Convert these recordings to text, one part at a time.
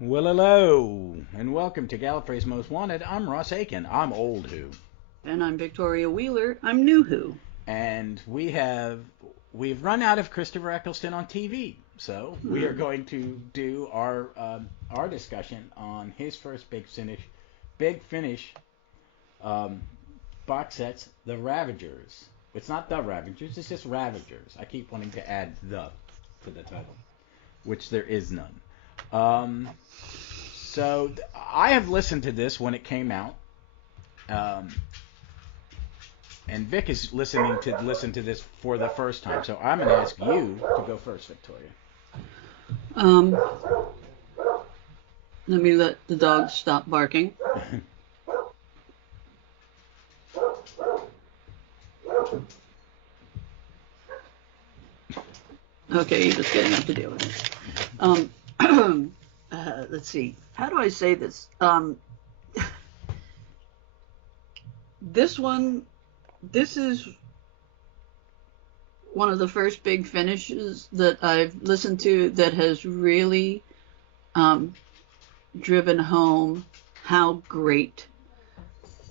Well, hello, and welcome to Gallifrey's Most Wanted. I'm Ross Aiken. I'm Old Who, And I'm Victoria Wheeler. I'm New Who. and we've run out of Chrisopher Eccleston on TV, so we are going to do our discussion on his first big finish um, box sets, the Ravagers. It's not the Ravagers; it's just Ravagers. I keep wanting to add the to the title, which there is none. Um, I have listened to this when it came out, um, and Vic is listen to this for the first time. So I'm going to ask you to go first, Victoria. Um, Let me let the dog stop barking. Okay, you're just getting up to deal with it. Let's see. How do I say this? This is one of the first big finishes that I've listened to that has really driven home how great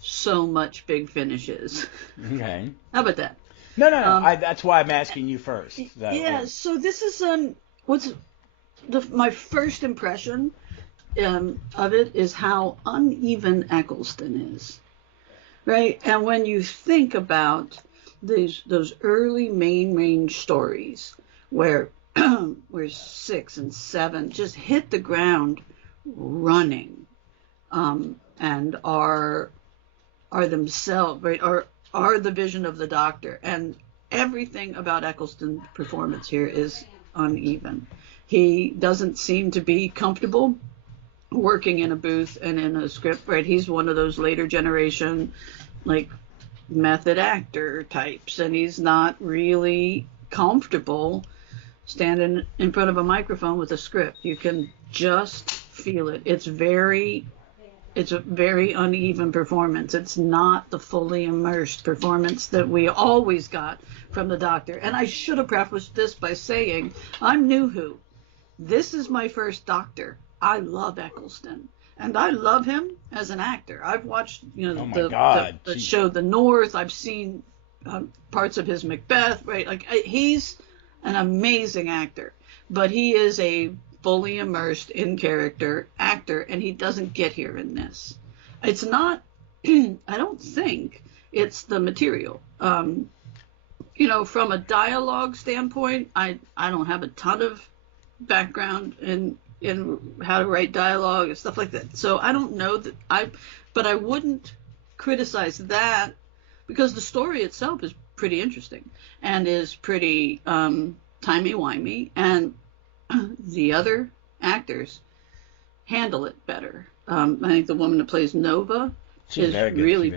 so much Big Finish is. Okay. How about that? No. That's why I'm asking you first. So this is what's my first impression of it is how uneven Eccleston is, right? And when you think about those early main range stories where where 6 and 7 just hit the ground running, and are themselves, right, are the vision of the Doctor, and everything about Eccleston's performance here is uneven. He doesn't seem to be comfortable working in a booth and in a script, right? He's one of those later generation, like, method actor types, and he's not really comfortable standing in front of a microphone with a script. You can just feel it. It's a very uneven performance. It's not the fully immersed performance that we always got from the Doctor. And I should have prefaced this by saying, I'm New Who. This is my first Doctor. I love Eccleston. And I love him as an actor. I've watched, the show The North. I've seen parts of his Macbeth, right? Like, he's an amazing actor. But he is a fully immersed in character actor, and he doesn't get here in this. It's not, I don't think it's the material. From a dialogue standpoint, I don't have a ton of background in how to write dialogue and stuff like that. So I don't know but I wouldn't criticize that, because the story itself is pretty interesting and is pretty timey-wimey, and the other actors handle it better. I think the woman that plays Nova is really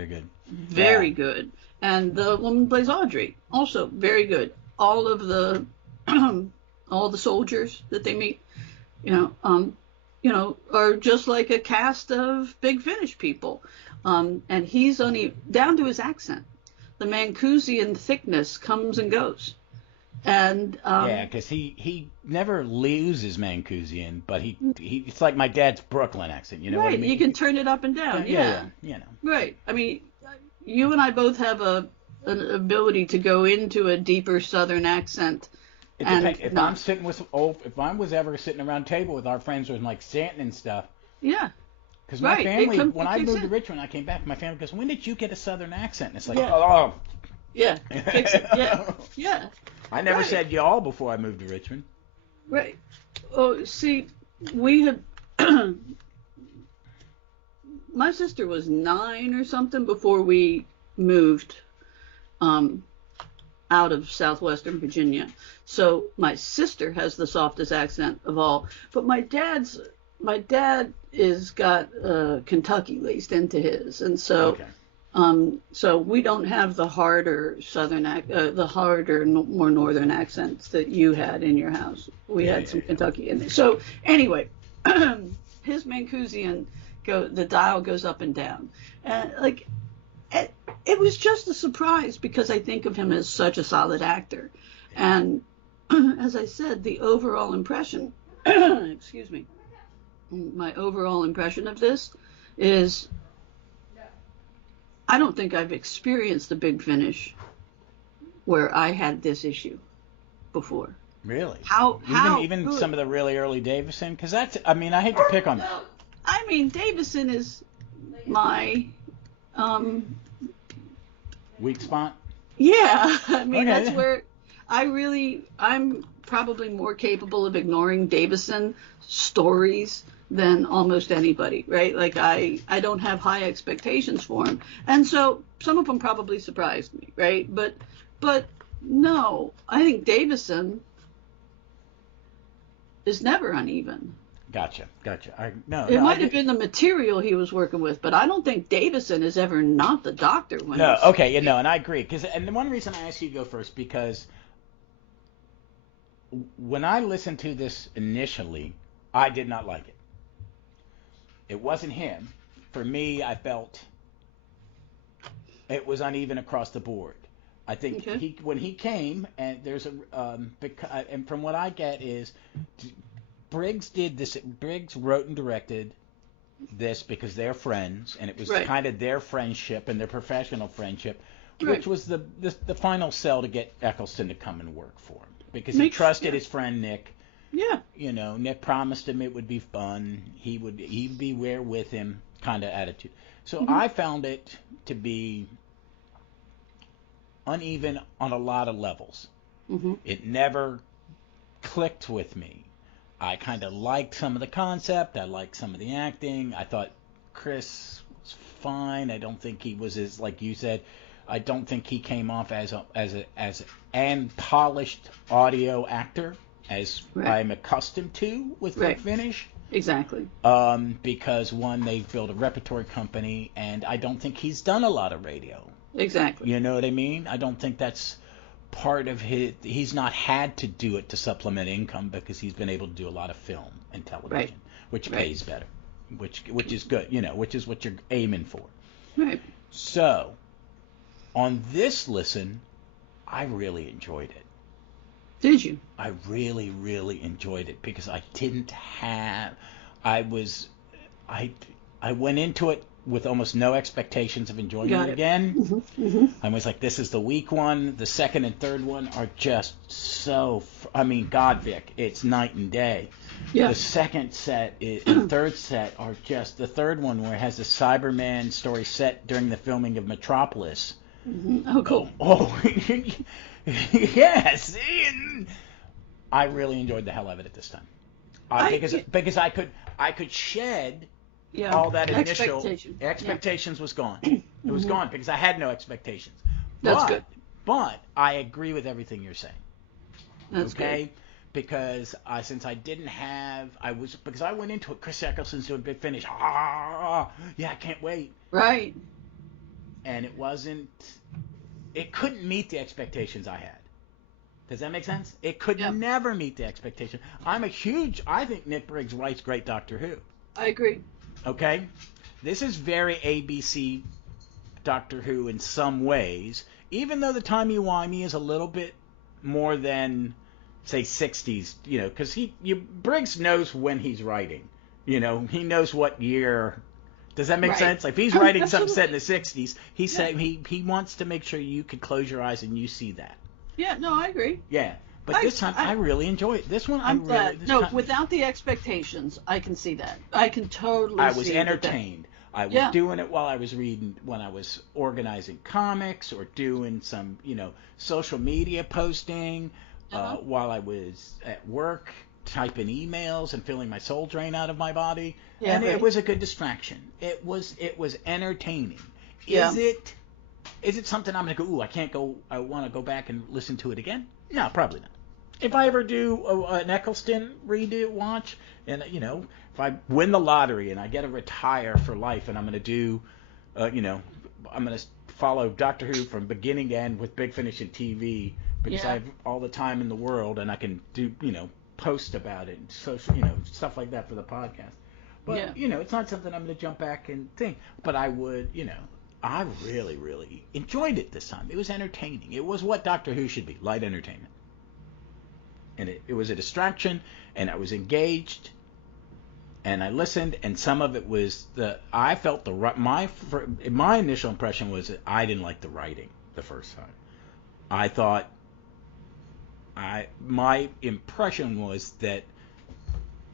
very good. And the woman who plays Audrey, also very good. All of the all the soldiers that they meet, are just like a cast of Big Finish people. And he's only down to his accent. The Mancusian thickness comes and goes. And because he never loses Mancusian, but he it's like my dad's Brooklyn accent. You know what I mean? You can turn it up and down. Yeah. Right. I mean, you and I both have an ability to go into a deeper Southern accent. If I was ever sitting around a table with our friends with like Stanton and stuff. Yeah. Because my family, when I moved to Richmond, I came back. My family goes, "When did you get a Southern accent?" And it's like, oh. Yeah. Fix it. Yeah. I never said y'all before I moved to Richmond. Right. Oh, see, we had my sister was 9 or something before we moved out of southwestern Virginia. So my sister has the softest accent of all. But my dad is got Kentucky laced into his, and so. Okay. So we don't have the harder more northern accents that you had in your house. We had some Kentucky in there. So anyway, his Mancusian the dial goes up and down, and it was just a surprise, because I think of him as such a solid actor, and as I said, the overall impression, excuse me, my overall impression of this is I don't think I've experienced a Big Finish where I had this issue before. Really? How even good. some of the really early Davison? Because that's, I mean, I hate to pick on that. I mean, Davison is my Weak spot? yeah. I mean, Okay. that's where I'm probably more capable of ignoring Davison stories than almost anybody, right? Like I don't have high expectations for him, and so some of them probably surprised me, right? But no, I think Davison is never uneven. Gotcha. It might have been the material he was working with, but I don't think Davison is ever not the Doctor. No, okay, and I agree. And the one reason I asked you to go first, because when I listened to this initially, I did not like it. It wasn't him. For me, I felt it was uneven across the board. I think when he came, and there's and from what I get is Briggs did this. Briggs wrote and directed this because they're friends, and it was kind of their friendship and their professional friendship, which was the final sell to get Eccleston to come and work for him because he trusted his friend Nick. Yeah. You know, Nick promised him it would be fun. He'd be there with him, kind of attitude. So I found it to be uneven on a lot of levels. It never clicked with me. I kind of liked some of the concept. I liked some of the acting. I thought Chris was fine. I don't think he was as, like you said, I don't think he came off as an polished audio actor as I'm accustomed to with Big Finish. Exactly. Because one, they've built a repertory company, and I don't think he's done a lot of radio. Exactly. You know what I mean? I don't think that's part of his. He's not had to do it to supplement income because he's been able to do a lot of film and television, which pays better, which is good. You know, which is what you're aiming for. Right. So, on this listen, I really enjoyed it. Did you? I really, really enjoyed it because I didn't have. I went into it with almost no expectations of enjoying it again. I was like, this is the weak one. The second and third one are just so. I mean, God, Vic, it's night and day. Yeah. The second set and third set are just the third one where it has the Cyberman story set during the filming of Metropolis. Oh, cool. Oh, yes. I really enjoyed the hell out of it this time. Because I could shed all that initial expectations was gone. It was gone because I had no expectations. That's good. But I agree with everything you're saying. That's okay? good. Because since I didn't have, because I went into it, Chris Eccleston's doing Big Finish. Yeah, I can't wait. Right. And it couldn't meet the expectations I had. Does that make sense? It could never meet the expectation. I think Nick Briggs writes great Doctor Who. I agree. Okay? This is very ABC Doctor Who in some ways, even though the timey-wimey is a little bit more than, say, 60s, you know, because Briggs knows when he's writing. You know, he knows what year. Does that make sense? Like, if he's writing something set in the 60s, he wants to make sure you could close your eyes and you see that. Yeah, no, I agree. Yeah, but this time I really enjoy it. This one I'm glad. Without the expectations, I can see that. I can totally see I was entertained. I was doing it while I was reading, when I was organizing comics or doing some, social media posting, while I was at work typing emails and feeling my soul drain out of my body. Yeah, and it was a good distraction. It was entertaining. Yeah. Is it something I'm going to go, I want to go back and listen to it again? No, probably not. If I ever do an Eccleston watch, and, if I win the lottery and I get to retire for life and I'm going to do, I'm going to follow Doctor Who from beginning to end with Big Finish and TV because I have all the time in the world and I can do, post about it and social, stuff like that for the podcast. But, it's not something I'm going to jump back and think. But I would, I really, really enjoyed it this time. It was entertaining. It was what Doctor Who should be, light entertainment. And it was a distraction, and I was engaged, and I listened, and some of it was I felt my initial impression was that I didn't like the writing the first time. I thought my impression was that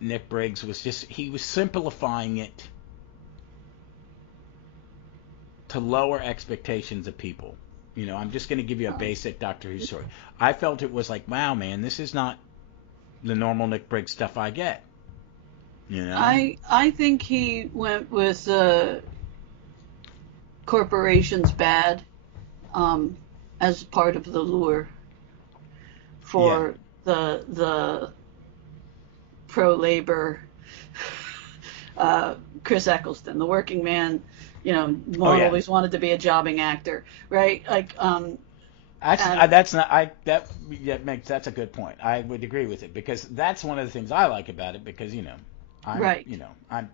Nick Briggs he was simplifying it to lower expectations of people. I'm just going to give you a basic Doctor Who story. I felt it was like, wow, man, this is not the normal Nick Briggs stuff I get. I think he went with corporations bad as part of the lure for the pro-labor Chris Eccleston, the working man. Always wanted to be a jobbing actor, right? Like, that's a good point. I would agree with it, because that's one of the things I like about it, because I'm right. I'm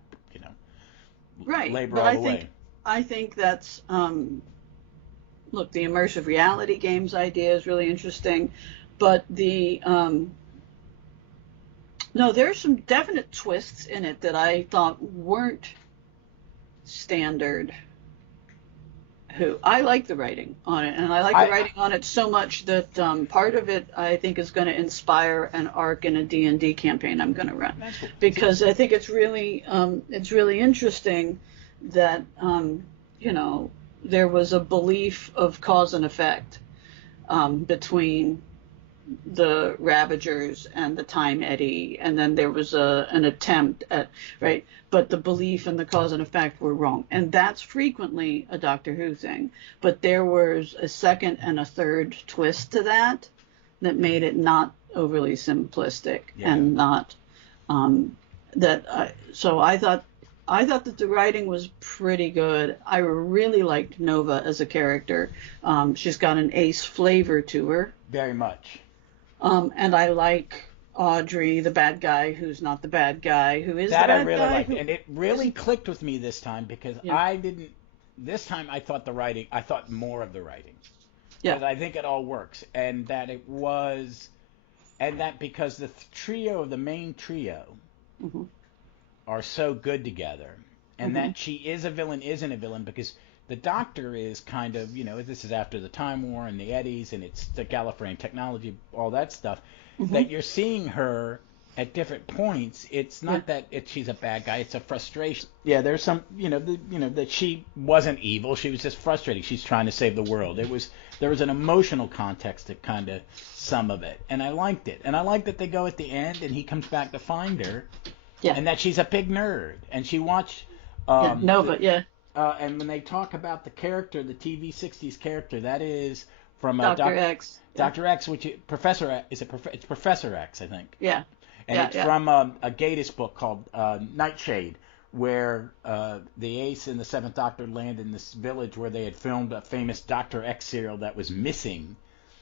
right. labor but all the way. I think that's look, the immersive reality games idea is really interesting, but there's some definite twists in it that I thought weren't standard Who. I like the writing on it, and I like the writing on it so much that part of it I think is going to inspire an arc in a D&D campaign I'm going to run, because I think it's really interesting that there was a belief of cause and effect between the Ravagers and the Time Eddy, and then there was an attempt at, right, but the belief and the cause and effect were wrong, and that's frequently a Doctor Who thing, but there was a second and a third twist to that made it not overly simplistic, and not so I thought that the writing was pretty good. I really liked Nova as a character. She's got an ace flavor to her. Very much. And I like Audrey, the bad guy who's not the bad guy, who is that the bad I really guy. liked, and it really clicked with me this time, because this time I thought more of the writing. Yeah. Because I think it all works, and that because the main trio are so good together, and that she is a villain, isn't a villain, because the Doctor is kind of, this is after the Time War and the Eddies, and it's the Gallifrey technology, all that stuff, that you're seeing her at different points. It's not that she's a bad guy, it's a frustration. Yeah, there's some, that she wasn't evil, she was just frustrated. She's trying to save the world. There was an emotional context to kind of some of it, and I liked it. And I liked that they go at the end, and he comes back to find her, and that she's a big nerd, and she watched... Nova, and when they talk about the character, the TV 60s character, that is from Dr. X. Dr. X, which is it's Professor X, I think. Yeah. And it's from a Gatiss book called Nightshade, where the Ace and the Seventh Doctor land in this village where they had filmed a famous Dr. X serial that was missing,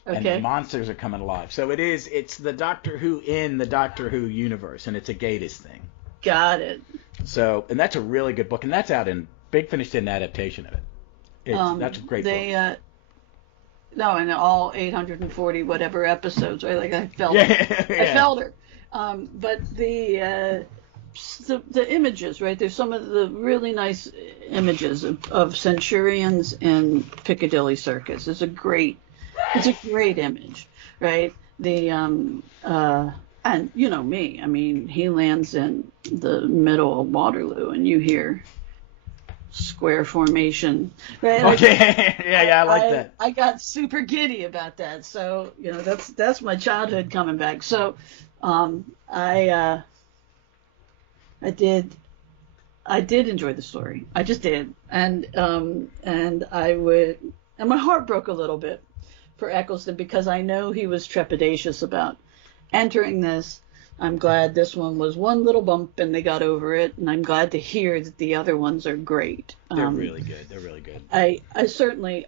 and the monsters are coming alive. So it's the Doctor Who in the Doctor Who universe, and it's a Gatiss thing. Got it. So, and that's a really good book, and that's out in Big Finish did an adaptation of it. That's a great book. No, and all 840 whatever episodes, right? Like I felt her. But the images, right? There's some of the really nice images of Centurions in Piccadilly Circus. It's a great image, right? And me, I mean, he lands in the middle of Waterloo, and you hear square formation, right? Okay. I like that. I got super giddy about that. So, that's my childhood coming back. So, I did enjoy the story. I just did. And my heart broke a little bit for Eccleston, because I know he was trepidatious about entering this. I'm glad this one was one little bump and they got over it, and I'm glad to hear that the other ones are great. They're really good. I certainly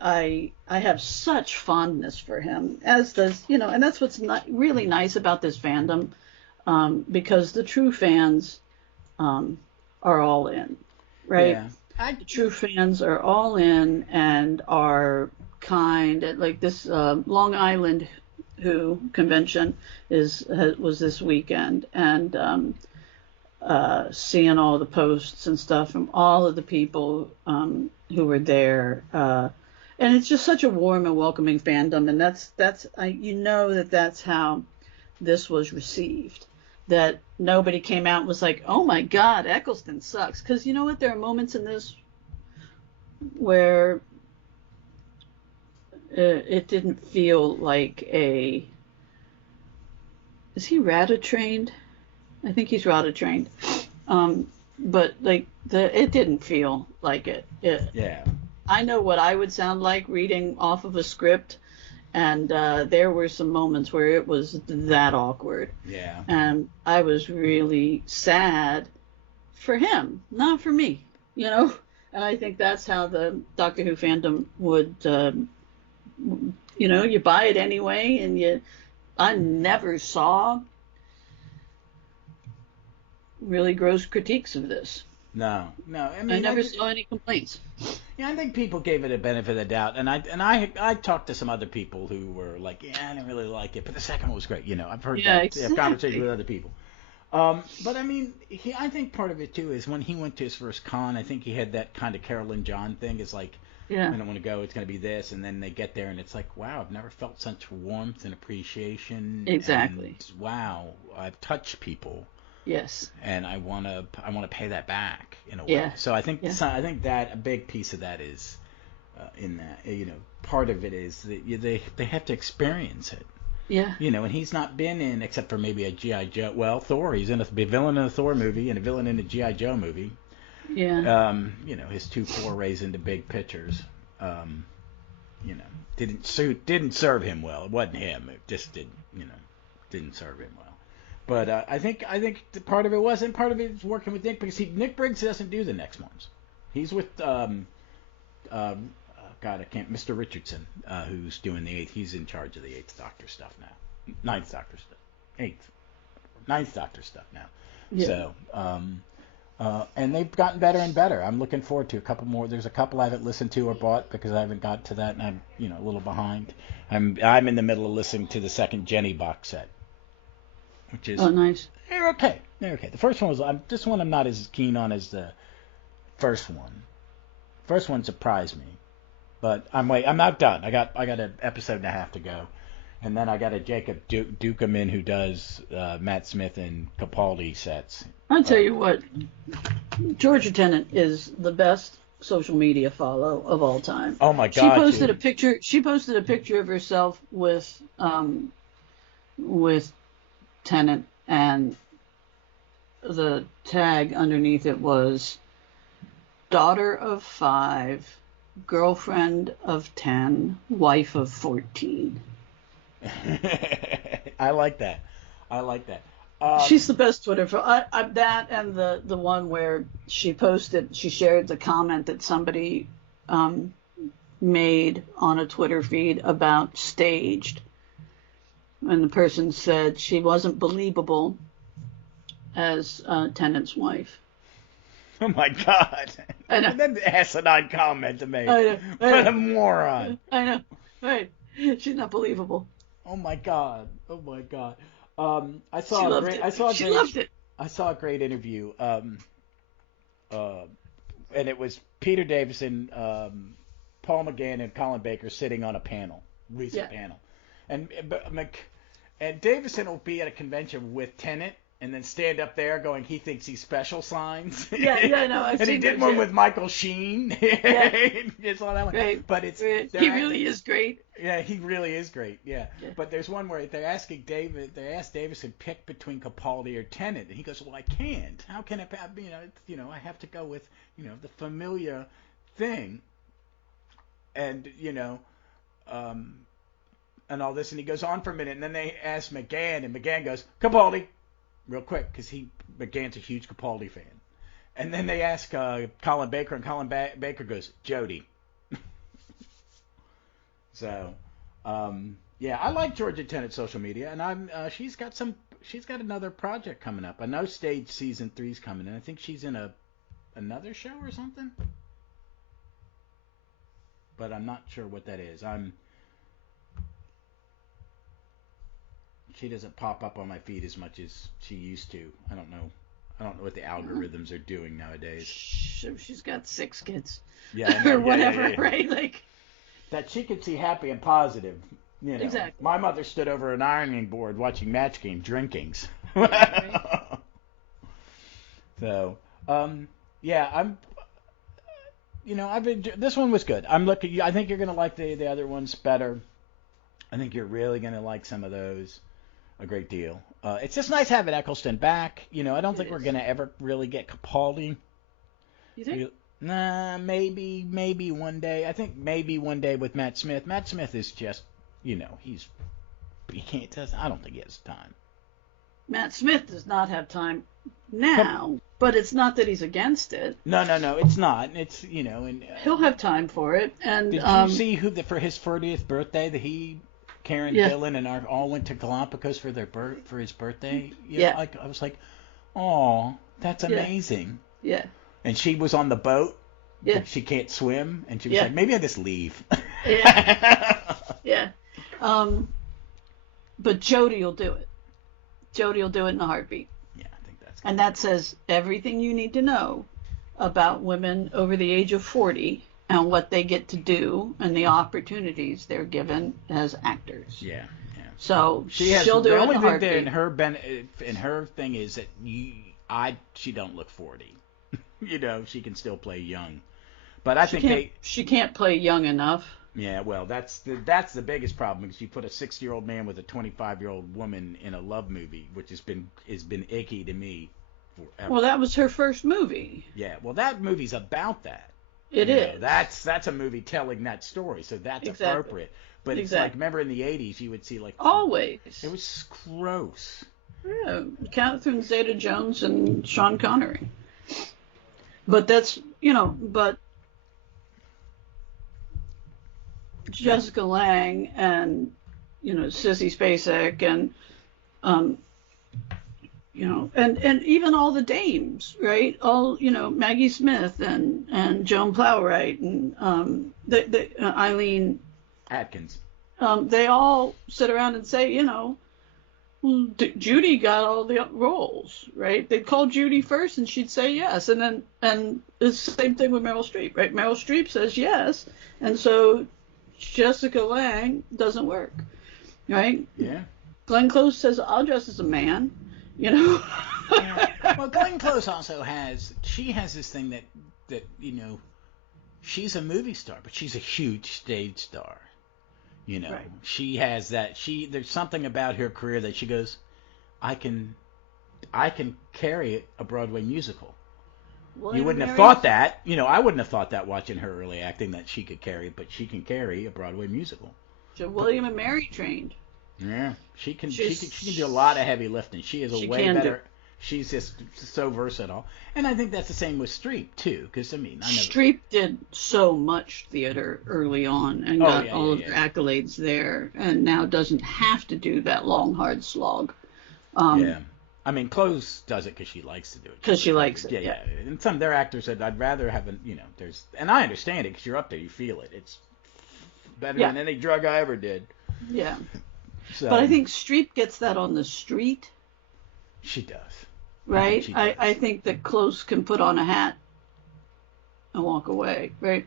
have such fondness for him, as does, and that's what's really nice about this fandom, because the true fans are all in, right? Yeah. The true fans are all in and are kind. Like this Long Island Who convention was this weekend, and seeing all the posts and stuff from all of the people who were there. And it's just such a warm and welcoming fandom, and that's how this was received. That nobody came out and was like, "Oh my God, Eccleston sucks." Because you know what? There are moments in this where it didn't feel like a. Is he RADA trained? I think he's RADA trained. But like it didn't feel like it. Yeah. I know what I would sound like reading off of a script, and there were some moments where it was that awkward. Yeah. And I was really sad for him, not for me, you know? And I think that's how the Doctor Who fandom would, you buy it anyway, and I never saw really gross critiques of this. No. I mean, I never saw any complaints. Yeah, I think people gave it a benefit of the doubt, and I talked to some other people who were like, yeah, I didn't really like it, but the second one was great. I've heard exactly. conversations with other people. But I mean, I think part of it too is when he went to his first con, I think he had that kind of Carolyn John thing. It's like, I don't want to go. It's going to be this, and then they get there, and it's like, wow, I've never felt such warmth and appreciation. Exactly. And, wow, I've touched people. Yes. And I want to pay that back in a way. Yeah. So I think that a big piece of that is in that part of it is that they have to experience it. Yeah. And he's not been in except for maybe a G.I. Joe. Well, Thor. He's in a villain in a Thor movie and a villain in a G.I. Joe movie. Yeah. His 2 forays into big pictures. Didn't serve him well. It wasn't him. It just didn't serve him well. But I think part of it was, and part of it is working with Nick, because Nick Briggs doesn't do the next ones. He's with Mr. Richardson, who's doing the 8th. He's in charge of the 8th Doctor stuff now. 9th Doctor stuff. 9th Doctor stuff now. Yeah. So, and they've gotten better and better. I'm looking forward to a couple more. There's a couple I haven't listened to or bought because I haven't got to that, and I'm a little behind. I'm in the middle of listening to the second Jenny box set. Which is nice. They're okay. The first one was this one I'm not as keen on as the first one. First one surprised me, but I'm not done. I got an episode and a half to go, and then I got a Jacob Dukeman who does Matt Smith and Capaldi sets. I'll tell you what, Georgia Tennant is the best social media follow of all time. Oh my God! She posted a picture. She posted a picture of herself with Tennant, and the tag underneath it was daughter of 5, girlfriend of 10, wife of 14. I like that. She's the best Twitter for that, and the one where she shared the comment that somebody made on a Twitter feed about Staged. And the person said she wasn't believable as Tennant's wife. Oh my God! And then the asinine comment to me. I know. What a moron! I know. Right? She's not believable. Oh my God! I saw she a loved great. it. I saw a she great. loved it. I saw a great interview. And it was Peter Davison, Paul McGann, and Colin Baker sitting on a panel, recent panel, and Davison will be at a convention with Tennant and then stand up there going, he thinks he's special signs. Yeah, no, I've and he seen did one with Michael Sheen. Yeah. It's all that one. Right. But it's he really is great. Yeah, he really is great. Yeah. But there's one where they asked Davison pick between Capaldi or Tennant, and he goes, well, I can't. How can it? I have to go with the familiar thing, and and all this, and he goes on for a minute, and then they ask McGann, and McGann goes, Capaldi, real quick, because McGann's a huge Capaldi fan. And then they ask Colin Baker, and Colin Baker goes, Jodie. So, I like Georgia Tennant's social media, and she's got another project coming up. I know Stage Season 3's coming, and I think she's in another show or something. But I'm not sure what that is. She doesn't pop up on my feed as much as she used to. I don't know I don't know what the algorithms are doing nowadays. She's got 6 kids. Yeah, or whatever, right? Like that she could see happy and positive. You know, exactly. my mother stood over an ironing board watching Match Game drinkings. Right. So, yeah, I'm. You know, this one was good. I'm looking. I think you're gonna like the other ones better. I think you're really gonna like some of those a great deal. It's just nice having Eccleston back. You know, I don't think we're gonna ever really get Capaldi. You think? Nah, maybe one day. I think maybe one day with Matt Smith. Matt Smith is just, you know, he can't. I don't think he has time. Matt Smith does not have time now, but it's not that he's against it. No, it's not. It's, you know, and he'll have time for it. And did you see for his 40th birthday that Karen Dillon and all went to Galapagos for his birthday? I was like, oh, that's amazing. Yeah. And she was on the boat. Yeah. She can't swim, and she was like, maybe I just leave. Yeah. But Jodie will do it. Jodie will do it in a heartbeat. Yeah, I think that's good. And that says everything you need to know about women over the age of 40 and what they get to do and the opportunities they're given as actors. Yeah. So she'll do it in a heartbeat. And her thing is that she don't look 40. You know, she can still play young. But I think she can't play young enough. Yeah, well, that's the biggest problem, because you put a 60-year-old man with a 25-year-old woman in a love movie, which has been icky to me forever. Well, that was her first movie. Yeah, well, that movie's about that. It is. That's a movie telling that story, so that's appropriate. But it's like, remember in the 80s, you would see like always. It was gross. Yeah, Catherine Zeta-Jones and Sean Connery. But that's, you know, but Jessica Lange and, you know, Sissy Spacek and, you know, and even all the dames, right? All, you know, Maggie Smith and Joan Plowright and Eileen Atkins. They all sit around and say, you know, well, Judy got all the roles, right? They'd call Judy first and she'd say yes. And it's the same thing with Meryl Streep, right? Meryl Streep says yes. And so Jessica Lange doesn't work, right? Yeah. Glenn Close says, I'll dress as a man, you know? Yeah. Well, Glenn Close also has this thing that, you know, she's a movie star, but she's a huge stage star. You know, right. She has that. There's something about her career that she goes, I can carry a Broadway musical. You wouldn't have thought that. You know, I wouldn't have thought that watching her early acting, that she could carry it, but she can carry a Broadway musical. So William and Mary trained. Yeah, she can do a lot of heavy lifting. She is a way better. She's just so versatile. And I think that's the same with Streep, too, because, I mean, Streep did so much theater early on and got all of her accolades there, and now doesn't have to do that long, hard slog. Yeah. I mean, Close does it because she likes to do it. Because she likes it. Yeah. And some of their actors said, I'd rather have and I understand it because you're up there, you feel it. It's better than any drug I ever did. Yeah. So, but I think Streep gets that on the street. She does. Right? I think that Close can put on a hat and walk away, right?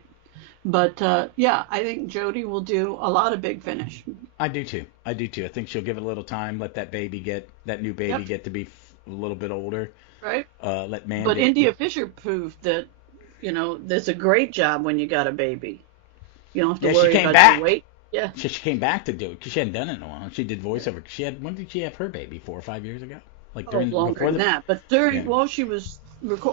But, I think Jodie will do a lot of Big Finish. I do, too. I think she'll give it a little time, let that new baby get to be a little bit older. Right. Let Mandy. But India Fisher proved that, you know, there's a great job when you got a baby. You don't have to worry about your weight. Yeah. She came back to do it because she hadn't done it in a while. She did voiceover. When did she have her baby? 4 or 5 years ago? Like longer than that. But while she was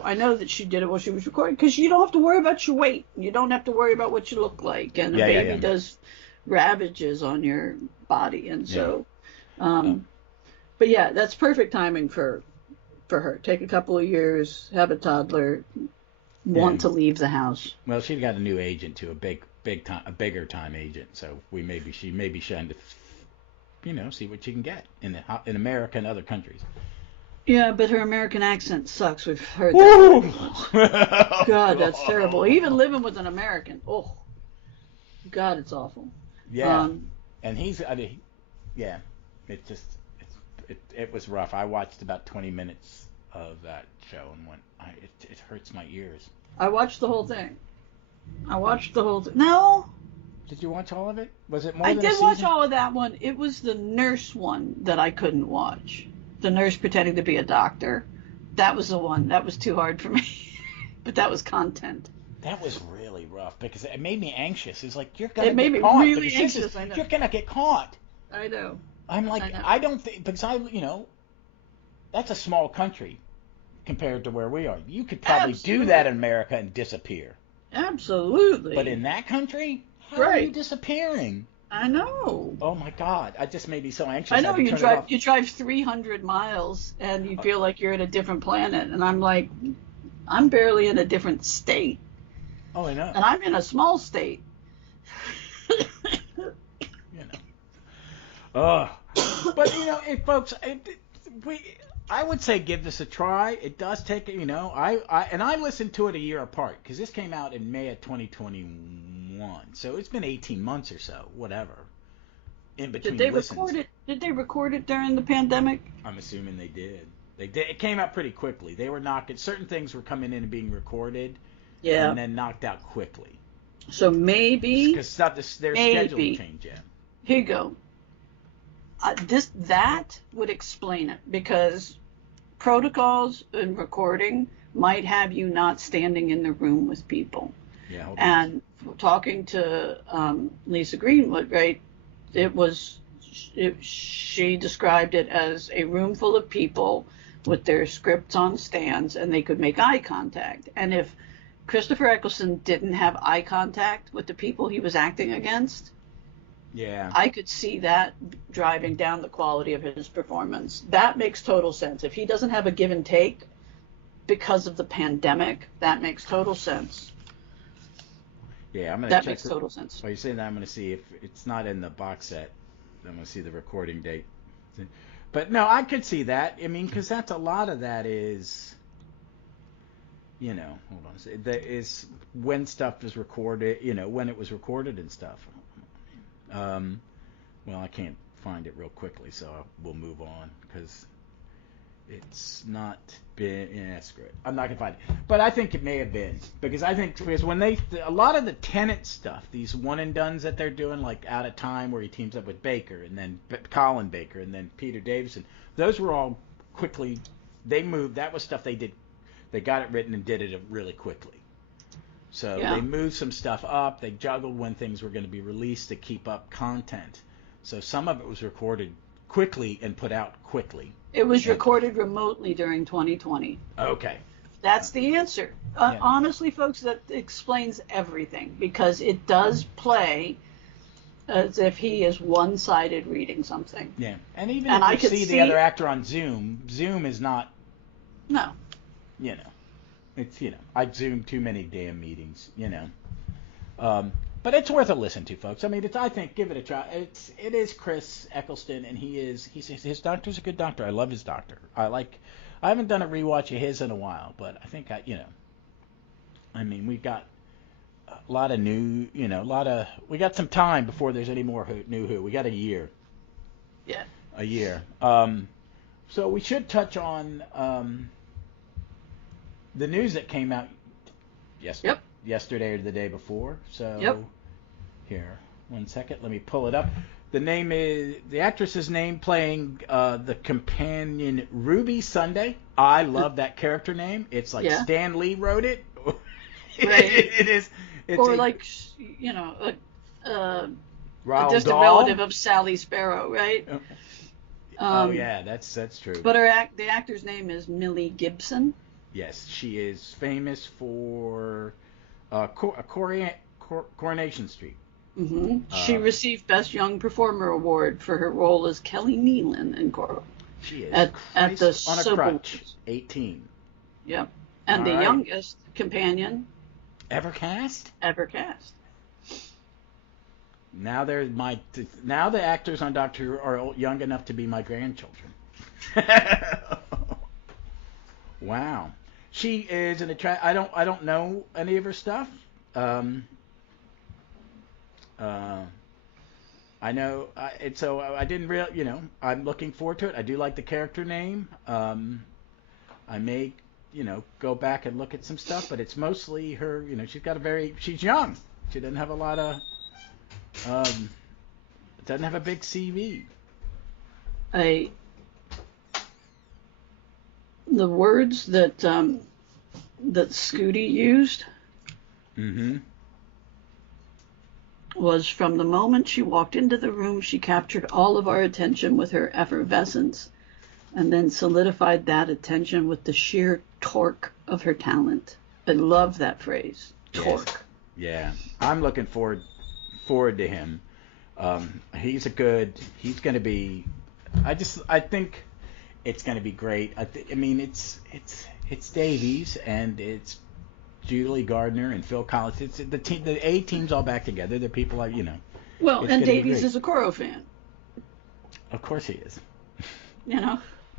I know that she did it while she was recording, because you don't have to worry about your weight. You don't have to worry about what you look like. And a baby does ravages on your body. And so, but yeah, that's perfect timing for her. Take a couple of years, have a toddler, want to leave the house. Well, she got a new agent too, a bigger time agent. So she may be trying to, you know, see what she can get in America and other countries. Yeah, but her American accent sucks. We've heard that. God, that's terrible. Even living with an American. Oh, God, it's awful. Yeah, and it was rough. I watched about 20 minutes of that show and went, it hurts my ears. I watched the whole thing. No, Did you watch all of it? Was it more I than a did season? watch all of that one. It was the nurse one that I couldn't watch. The nurse pretending to be a doctor. That was the one. That was too hard for me. But that was content. That was really rough because it made me anxious. It's like, you're gonna It made get me caught. really because anxious. I know. You're gonna get caught. I know. I'm like, I know. I don't think, because that's a small country compared to where we are. You could probably do that in America and disappear. Absolutely. But in that country, how are Right. you disappearing? I know. Oh my God! It just made me so anxious. I know. had to You turn it drive. off. You drive 300 miles and you feel like you're in a different planet. And I'm like, I'm barely in a different state. Oh, I know. And I'm in a small state. But folks, I would say give this a try. It does take, I listened to it a year apart because this came out in May of 2021, so it's been 18 months or so, whatever. In between listens. Did they record it during the pandemic? I'm assuming they did. They did. It came out pretty quickly. They were knocking. Certain things were coming in and being recorded, and then knocked out quickly. So maybe because their schedule changed. Yeah. Here you go. That would explain it, because protocols in recording might have you not standing in the room with people. Yeah. And talking to Lisa Greenwood, right? She described it as a room full of people with their scripts on stands, and they could make eye contact. And if Chrisopher Eccleston didn't have eye contact with the people he was acting against, yeah, I could see that driving down the quality of his performance. That makes total sense. If he doesn't have a give and take because of the pandemic, that makes total sense. Yeah, I'm gonna that check. Makes total sense. While you're saying that, I'm gonna see if it's not in the box set. I'm gonna see the recording date. But no, I could see that. I mean, because that's a lot of that is, hold on. That is when stuff is recorded. When it was recorded and stuff. Well, I can't find it real quickly, so we'll move on because it's not been. Yeah, screw it. I'm not gonna find it, but I think it may have been because when a lot of the Tenet stuff, these one and dones that they're doing, like Out of Time, where he teams up with Baker and then Colin Baker and then Peter Davison, those were all quickly. They moved. That was stuff they did. They got it written and did it really quickly. So They moved some stuff up. They juggled when things were going to be released to keep up content. So some of it was recorded quickly and put out quickly. It was recorded remotely during 2020. Okay. That's the answer. Honestly, folks, that explains everything, because it does play as if he is one-sided reading something. Yeah. And even if you see the other actor on Zoom is not... No. It's, I've Zoomed too many damn meetings, But it's worth a listen to, folks. I mean, I think, give it a try. It is Chris Eccleston, and his doctor's a good doctor. I love his doctor. I haven't done a rewatch of his in a while, but I think we've got a lot of new, we got some time before there's any more new Who. We got a year. Yeah. A year. So we should touch on the news that came out yesterday or the day before. So here, 1 second, let me pull it up. The actress's name playing the companion Ruby Sunday. I love that character name. It's like Stan Lee wrote it. Right. It is. It's or a distant relative of Sally Sparrow, right? Yeah, that's true. But the actor's name is Millie Gibson. Yes, she is famous for Coronation Street. Mm-hmm. She received Best Young Performer award for her role as Kelly Nealon in Coral. She is at the on a crutch, 18. Yep, and the youngest companion ever cast. Now the actors on Doctor Who are young enough to be my grandchildren. Wow. She is I don't know any of her stuff. I know, so I didn't really, I'm looking forward to it. I do like the character name. I may, go back and look at some stuff, but it's mostly her. She's young. She doesn't have a lot of, doesn't have a big CV. The words that Scooty used was, from the moment she walked into the room, she captured all of our attention with her effervescence, and then solidified that attention with the sheer torque of her talent. I love that phrase, torque. Yes. Yeah, I'm looking forward to him. He's going to be. I think it's going to be great. It's Davies and it's Julie Gardner and Phil Collins. It's the team. The A team's all back together. The people Well, and Davies is a Coro fan. Of course he is.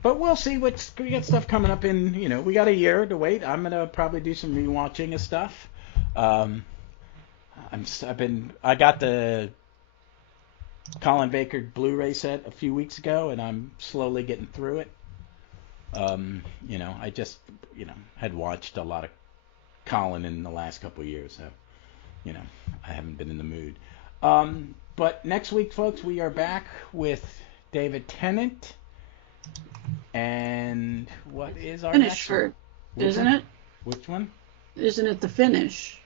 But we'll see we got stuff coming up in. We got a year to wait. I'm gonna probably do some rewatching of stuff. I got the Colin Baker Blu-ray set a few weeks ago, and I'm slowly getting through it. I just had watched a lot of Colin in the last couple of years, so I haven't been in the mood. But next week, folks, we are back with David Tennant. And what is our finish isn't it? Which one? Isn't it the finish?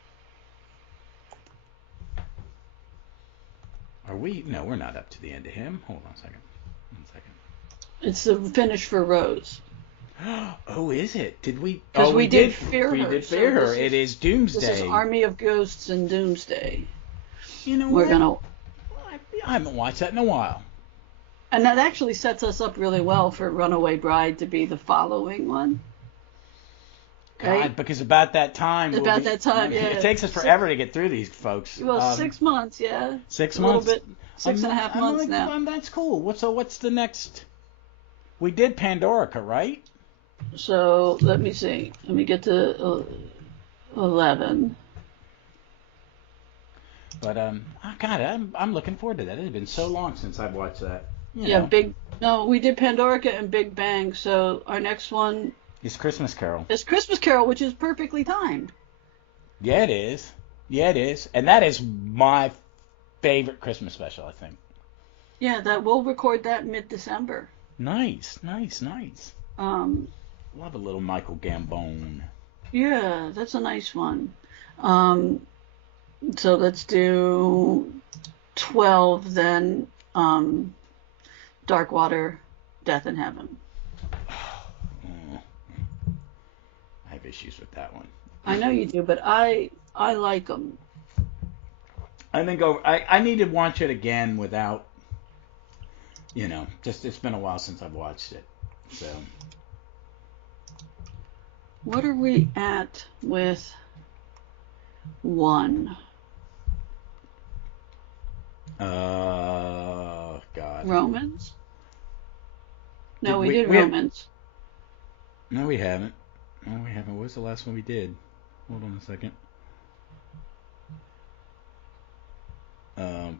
Are we? No, we're not up to the end of him. Hold on a second. It's the finish for Rose. Oh, is it? Did we? Because we did fear her. We did fear her. It is Doomsday. This is Army of Ghosts and Doomsday. I haven't watched that in a while. And that actually sets us up really well for Runaway Bride to be the following one. Right? God, because about that time. Yeah. It takes us forever to get through these, folks. Well, 6 months, yeah. 6 months? A little bit. 6.5 months now. That's cool. What's the next? We did Pandorica, right? So, let me see. Let me get to 11. But, I'm looking forward to that. It has been so long since I've watched that. We did Pandorica and Big Bang, so our next one is Christmas Carol. It's Christmas Carol, which is perfectly timed. Yeah, it is. And that is my favorite Christmas special, I think. Yeah, we'll record that mid-December. Nice. Love a little Michael Gambon. Yeah, that's a nice one. So let's do 12 then. Dark Water, Death in Heaven. I have issues with that one. I know you do, but I like them. I think I need to watch it again without, just it's been a while since I've watched it. So. What are we at with 1? God. Romans? No, we did Romans. No, we haven't. What was the last one we did? Hold on a second.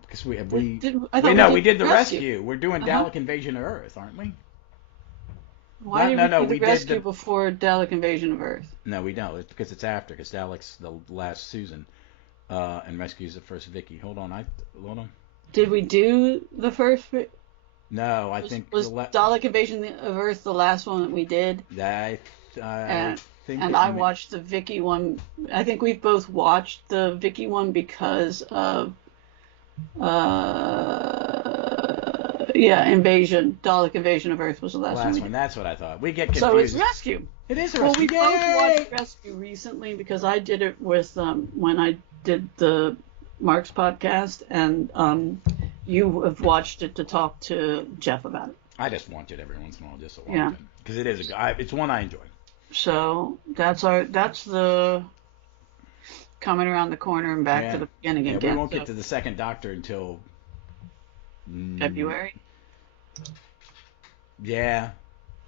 Because we did the rescue. We're doing Dalek Invasion of Earth, aren't we? Why did we do the rescue before Dalek Invasion of Earth? No, we don't. It's because it's after. Because Dalek's the last Susan, and Rescue's the first Vicky. Hold on. Did we do the first? No, I think was Dalek Invasion of Earth the last one that we did. I think. And I watched the Vicky one. I think we've both watched the Vicky one because of Invasion. Dalek Invasion of Earth was the last one. That's what I thought. We get confused. So it's Rescue. It is a Rescue. Well, we both watched Rescue recently because I did it with when I did the Mark's podcast, and you have watched it to talk to Jeff about it. I just watch it every once in a while, just to watch it, because it is it's one I enjoy. So that's the coming around the corner and back to the beginning again. We won't get to the second Doctor until February. Yeah,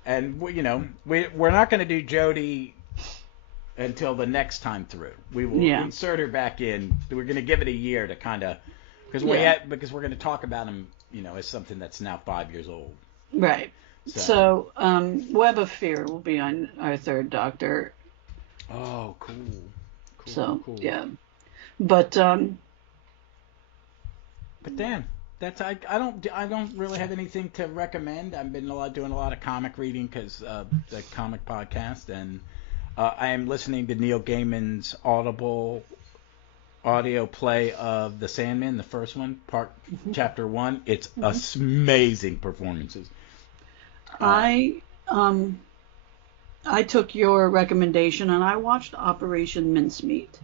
and we're not going to do Jodie until the next time through. We will insert her back in. We're going to give it a year to kind of because we're going to talk about him, as something that's now 5 years old. Right. So Web of Fear will be on our third Doctor. Oh, cool. So cool. yeah, but Dan, that's I don't really have anything to recommend. I've been doing a lot of comic reading because the comic podcast, and I am listening to Neil Gaiman's Audible audio play of The Sandman, the first one, chapter 1. It's amazing performances. I took your recommendation and I watched Operation Mincemeat.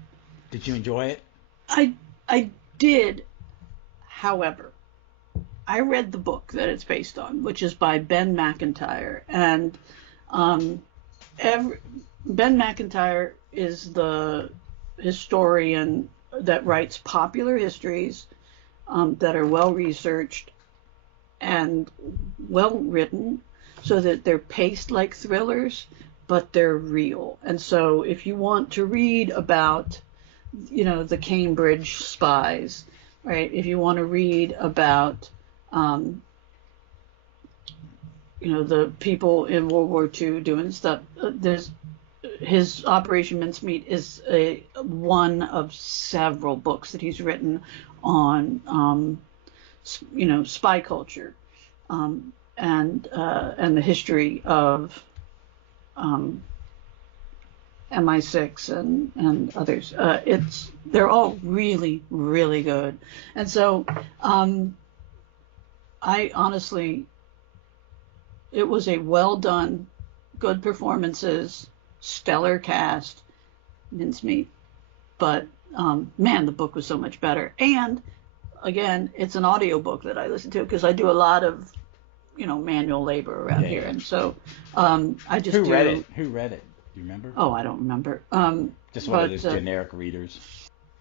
Did you enjoy it? I did. However, I read the book that it's based on, which is by Ben McIntyre, and Ben McIntyre is the historian that writes popular histories that are well researched and well written, so that they're paced like thrillers, but they're real. And so, if you want to read about, the Cambridge spies, right? If you want to read about, the people in World War II doing stuff, his Operation Mincemeat is one of several books that he's written on, spy culture, and the history of MI6 and others. They're all really, really good. And so I honestly, it was a well done, good performances, stellar cast, Mincemeat. But man, the book was so much better. And again, it's an audiobook that I listen to because I do a lot of manual labor around here. And so I just Who read it? Do you remember? Oh, I don't remember. Just one of those generic readers.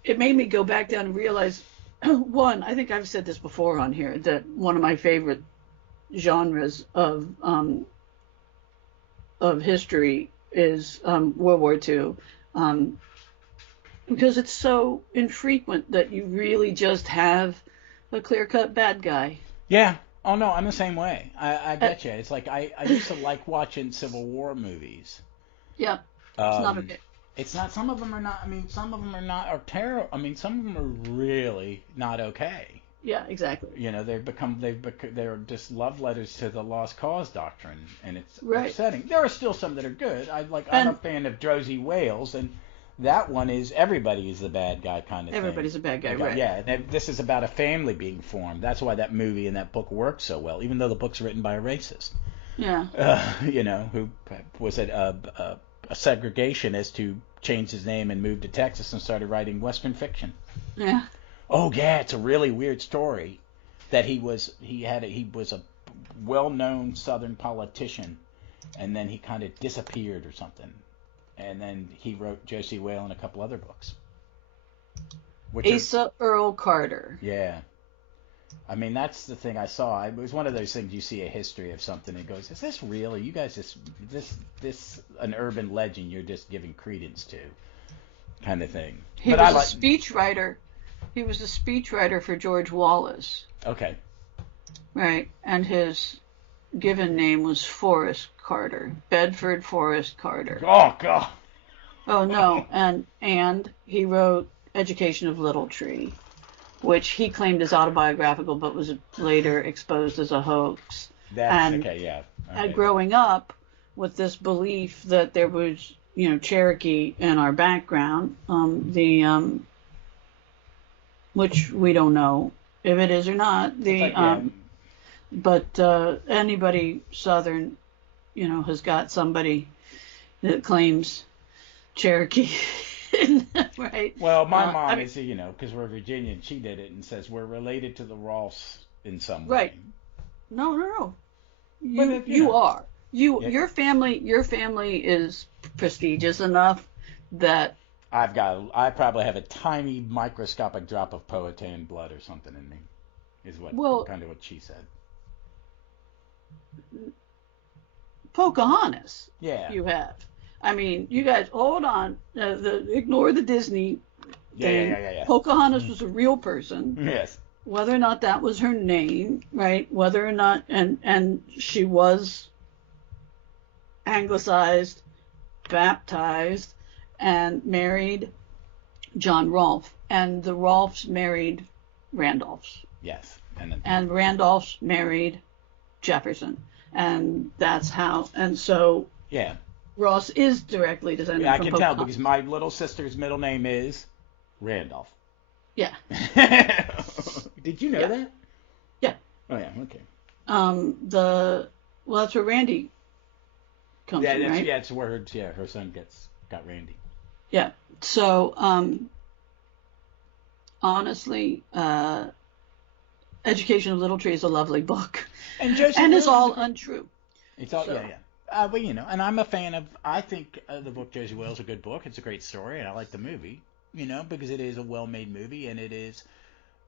It made me go back down and realize, one, I think I've said this before on here, that one of my favorite genres of history is World War II, because it's so infrequent that you really just have a clear-cut bad guy. Yeah. Oh, no, I'm the same way. I get you. It's like I used to like watching Civil War movies. Yeah, it's not okay. It's not. Some of them are not. I mean, some of them are terrible. I mean, some of them are really not okay. Yeah, exactly. They're just love letters to the lost cause doctrine, and it's right. upsetting. There are still some that are good. I'm a fan of Drowsy Wales, and that one is everybody is the bad guy kind of thing. Everybody's a bad guy, right? Yeah, and this is about a family being formed. That's why that movie and that book work so well, even though the book's written by a racist. Yeah. Who was a segregationist who changed his name and moved to Texas and started writing Western fiction. Yeah. Oh yeah, it's a really weird story that he was a well-known Southern politician, and then he kind of disappeared or something, and then he wrote Josie Whale and a couple other books. Asa Earl Carter. Yeah. I mean, that's the thing I saw. It was one of those things you see a history of something and it goes, is this real? Or you guys just this an urban legend you're just giving credence to, kind of thing. He was a speechwriter. He was a speechwriter for George Wallace. Okay. Right, and his given name was Forrest Carter, Bedford Forrest Carter. Oh God. Oh no, and he wrote Education of Little Tree, which he claimed as autobiographical, but was later exposed as a hoax. Okay, yeah. Okay. And growing up with this belief that there was, Cherokee in our background, which we don't know if it is or not. But anybody Southern, has got somebody that claims Cherokee. Right. Well, my mom is, because we're Virginian, she did it and says we're related to the Ross in some way. Right. No. You are. Your family is prestigious enough that I probably have a tiny microscopic drop of Powhatan blood or something in me, is kind of what she said. Pocahontas. Yeah. You have. I mean, you guys, hold on. Ignore the Disney thing. Yeah. Pocahontas was a real person. Yes. whether or not that was her name, right? Whether or not, and she was anglicized, baptized, and married John Rolfe, and the Rolfes married Randolphs. Yes. And Randolphs married Jefferson, and that's how. And so yeah, Ross is directly descended yeah, I from can tell Pocahontas. because my little sister's middle name is Randolph. Yeah. Did you know Yeah. that? Yeah. Oh yeah, okay. Well, that's where Randy comes from, right? Yeah, it's where her son got Randy. Yeah. So, honestly, Education of Little Tree is a lovely book, And Josie and it's Will all untrue. It's all So- yeah. Well, and I'm a fan of. I think the book Josie Wales is a good book. It's a great story, and I like the movie. Because it is a well-made movie, and it is.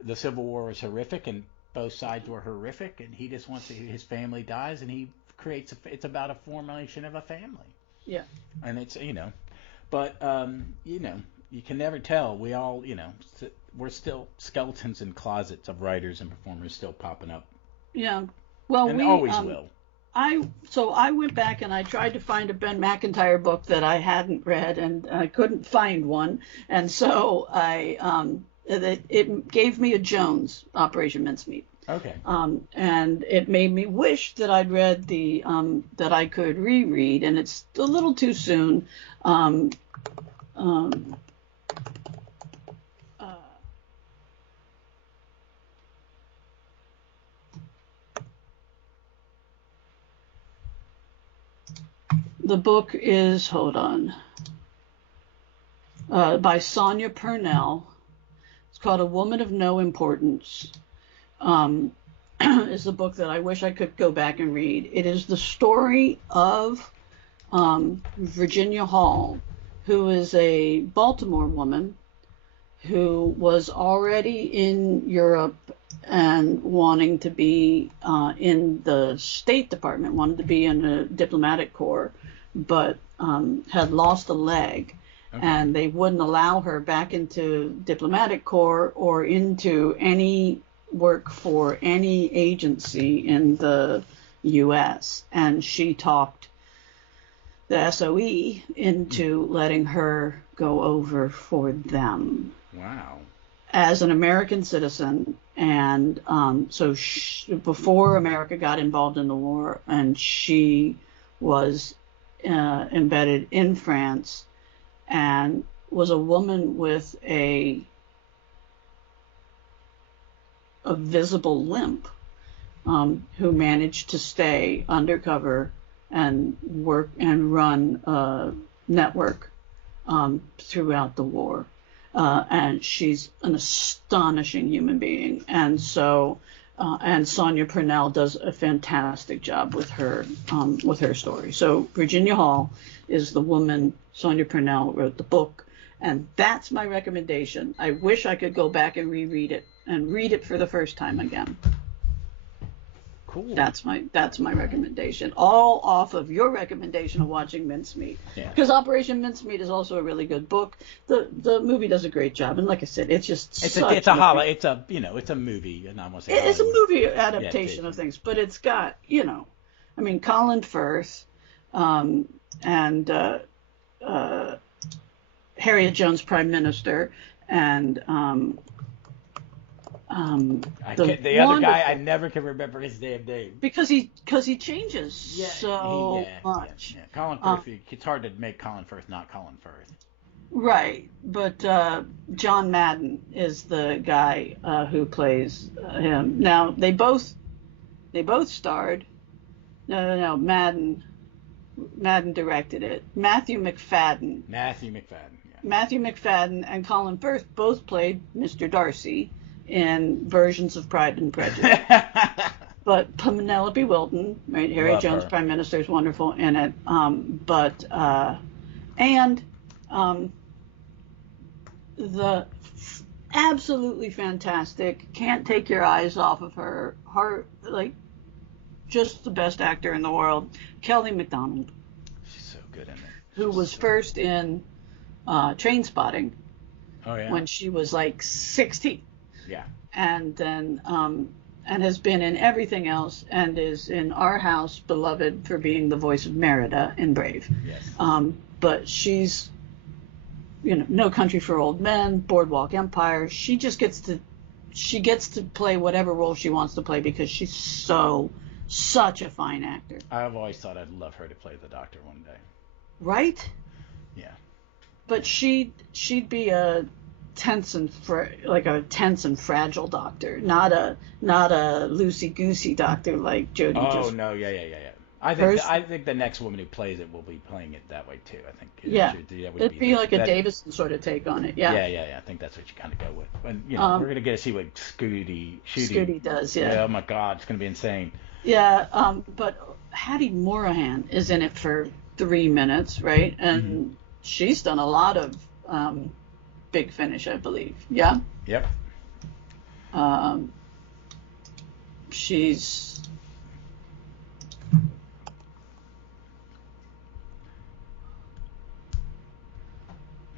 The Civil War was horrific, and both sides were horrific, and he just wants his family dies, and he creates. It's about a formation of a family. Yeah. And it's but you can never tell. We all we're still skeletons in closets of writers and performers still popping up, Yeah. Well, and we always will. I went back and I tried to find a Ben McIntyre book that I hadn't read, and I couldn't find one, and so it gave me a Jones, Operation Mincemeat. Okay. And it made me wish that I'd read that I could reread, and it's a little too soon. The book is, hold on, by Sonia Purnell. It's called A Woman of No Importance. Is the book that I wish I could go back and read. It is the story of Virginia Hall, who is a Baltimore woman who was already in Europe and wanting to be in the State Department, wanted to be in the diplomatic corps, but had lost a leg. Okay. And they wouldn't allow her back into diplomatic corps or into any work for any agency in the U.S. And she talked the SOE into letting her go over for them. Wow. As an American citizen, and so before America got involved in the war, and she was embedded in France, and was a woman with a visible limp, who managed to stay undercover and work and run a network throughout the war. And she's an astonishing human being. And so, and Sonia Purnell does a fantastic job with her story. So Virginia Hall is the woman. Sonia Purnell wrote the book, and that's my recommendation. I wish I could go back and reread it and read it for the first time again. Cool. That's my recommendation. All off of your recommendation of watching Mincemeat. Yeah. Because Operation Mincemeat is also a really good book. The movie does a great job, and like I said, it's just it's a movie, and I almost say it's a Hollywood. movie adaptation of things, but it's got Colin Firth, and Harriet Jones Prime Minister, and the other guy, I never can remember his damn name. Because he changes so much. Yeah. Colin Firth, it's hard to make Colin Firth not Colin Firth. Right, but John Madden is the guy who plays him. Now they both starred. No, Madden directed it. Matthew McFadden. Yeah. Matthew McFadden and Colin Firth both played Mr. Darcy in versions of Pride and Prejudice. But Penelope Wilton, right, Harriet Jones Prime Minister, is wonderful in it. The absolutely fantastic, can't take your eyes off of her, just the best actor in the world, Kelly MacDonald. She's so good in it. Who was first in Trainspotting. Oh, yeah. When she was like 16. Yeah. And then and has been in everything else, and is in our house beloved for being the voice of Merida in Brave. Yes. But she's, No Country for Old Men, Boardwalk Empire. She gets to play whatever role she wants to play because she's such a fine actor. I've always thought I'd love her to play the Doctor one day. Right? Yeah. But she'd be a tense and fragile doctor, not a loosey goosey doctor like Jodie. Oh no, yeah. I think the next woman who plays it will be playing it that way too. I think. It'd be like a Davison sort of take on it. Yeah. Yeah. I think that's what you kind of go with. And we're gonna get to see what Scooty does. Yeah. Oh my God, it's gonna be insane. Yeah. But Hattie Morahan is in it for 3 minutes, right? And she's done a lot of Big Finish, I believe. Yeah. Yep. She's.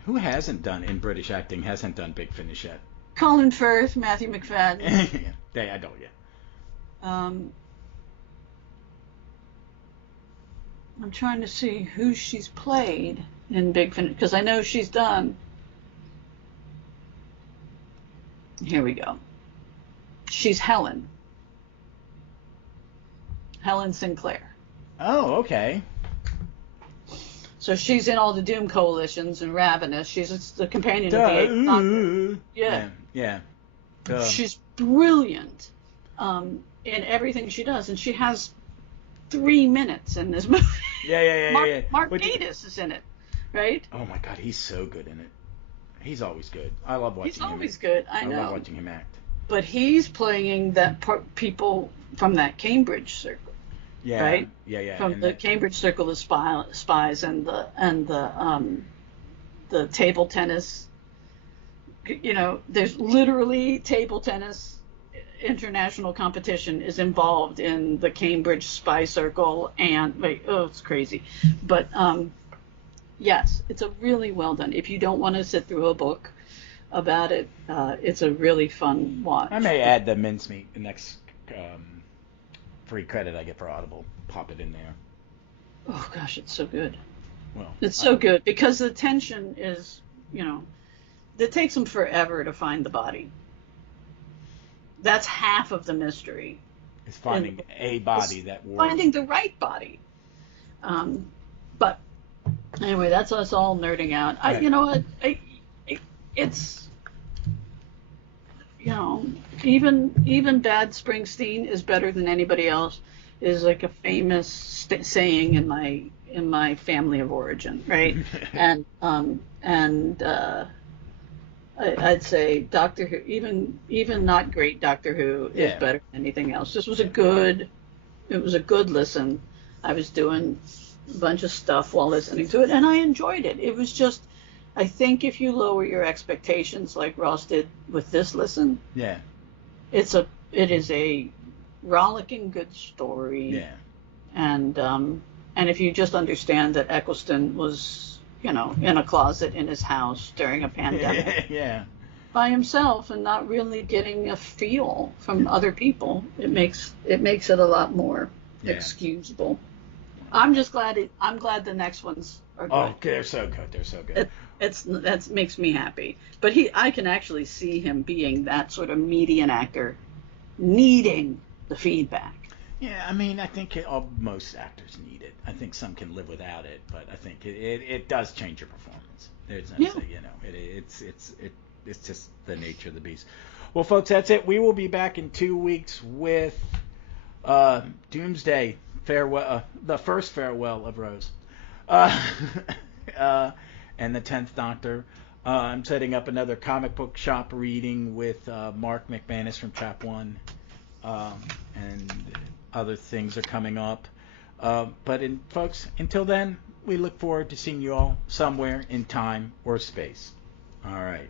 Who hasn't done in British acting? Hasn't done Big Finish yet? Colin Firth, Matthew McFadden. Yeah, I don't yet. I'm trying to see who she's played in Big Finish because I know she's done. Here we go. She's Helen Sinclair. Oh, okay. So she's in all the Doom Coalitions and Ravenous. She's the companion of the Eighth Doctor. Yeah. She's brilliant in everything she does, and she has 3 minutes in this movie. Yeah. Mark Gatiss is in it, right? Oh my God, he's so good in it. He's always good. I love watching him. He's always good. I know. I love watching him act. But he's playing people from that Cambridge circle. Yeah. Right? Yeah. From the Cambridge Circle of Spies and the table tennis. There's literally table tennis international competition is involved in the Cambridge Spy Circle, and it's crazy. But yes, it's a really well done. If you don't want to sit through a book about it, it's a really fun watch. I may add the mincemeat the next free credit I get for Audible. Pop it in there. Oh gosh, it's so good. Well, it's so good because the tension is, it takes them forever to find the body. That's half of the mystery. It's finding a body that works. Finding the right body. But anyway, that's us all nerding out. It's even bad Springsteen is better than anybody else is like a famous saying in my family of origin, right? and I'd say Doctor Who, even not great Doctor Who, is better than anything else. This was a good listen. I was doing a bunch of stuff while listening to it, and I enjoyed it. It was just, I think if you lower your expectations like Ross did with this listen, it is a rollicking good story. Yeah. And if you just understand that Eccleston was, in a closet in his house during a pandemic by himself and not really getting a feel from other people, it makes it a lot more excusable. I'm glad the next ones are good. Oh, they're so good. They're so good. That makes me happy. But I can actually see him being that sort of median actor, needing the feedback. Yeah, I mean, I think most actors need it. I think some can live without it, but I think it does change your performance. It's just the nature of the beast. Well, folks, that's it. We will be back in 2 weeks with Doomsday farewell, the first farewell of Rose, and the 10th Doctor. I'm setting up another comic book shop reading with Mark McManus from Chap One, and other things are coming up. Folks, until then, we look forward to seeing you all somewhere in time or space. All right.